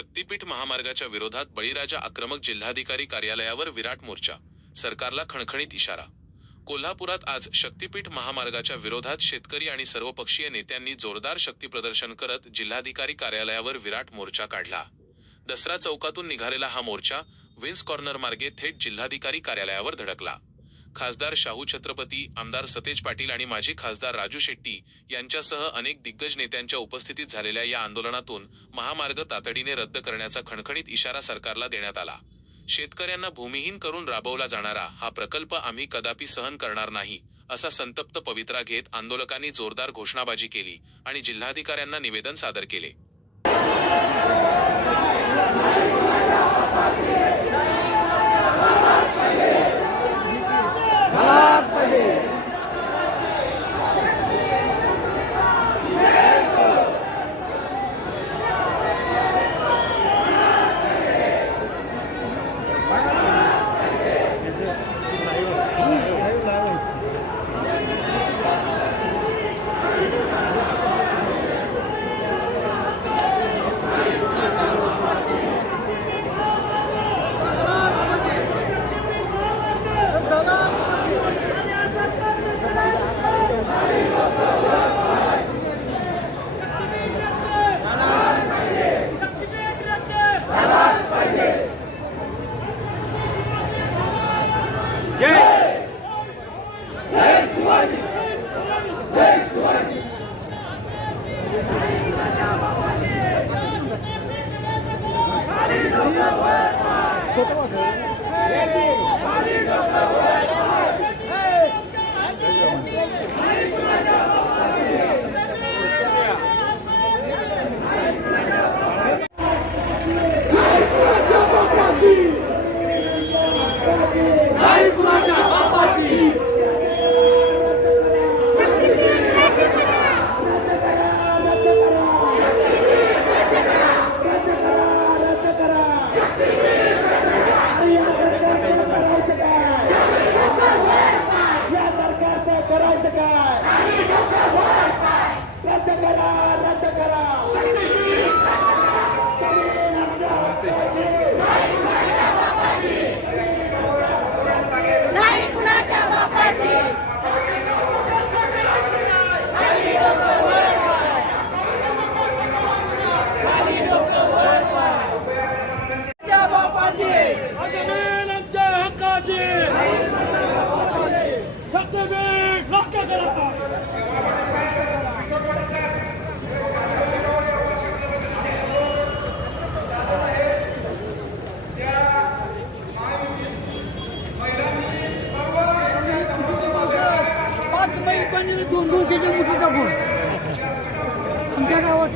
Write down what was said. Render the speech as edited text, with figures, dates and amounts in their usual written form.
शक्तीपीठ महामार्गाच्या विरोधात बळीराजा आक्रमक, जिल्हाधिकारी कार्यालयावर विराट मोर्चा, सरकारला खणखणीत इशारा. कोल्हापुरात आज शक्तीपीठ महामार्गाच्या विरोधात शेतकरी आणि सर्वपक्षीय नेत्यांनी जोरदार शक्तीप्रदर्शन करत जिल्हाधिकारी कार्यालयावर विराट मोर्चा काढला. दसरा चौकातून निघालेला हा मोर्चा विन्स कॉर्नर मार्गे थेट जिल्हाधिकारी कार्यालयावर धडकला. खासदार शाहू छत्रपती, आमदार सतेज पाटील आणि माजी खासदार राजू शेट्टी यांच्यासह अनेक दिग्गज नेत्यांच्या उपस्थितीत झालेल्या या आंदोलनातून महामार्ग तातडीने रद्द करण्याचा खणखणीत इशारा सरकारला देण्यात आला. शेतकऱ्यांना भूमिहीन करून राबवला जाणारा हा प्रकल्प आम्ही कदापि सहन करणार नाही, असा संतप्त पवित्रा घेत आंदोलकांनी जोरदार घोषणाबाजी केली आणि जिल्हाधिकाऱ्यांना निवेदन सादर केले. दोन दिवसाच्या मुठी टाकून आमच्या गावात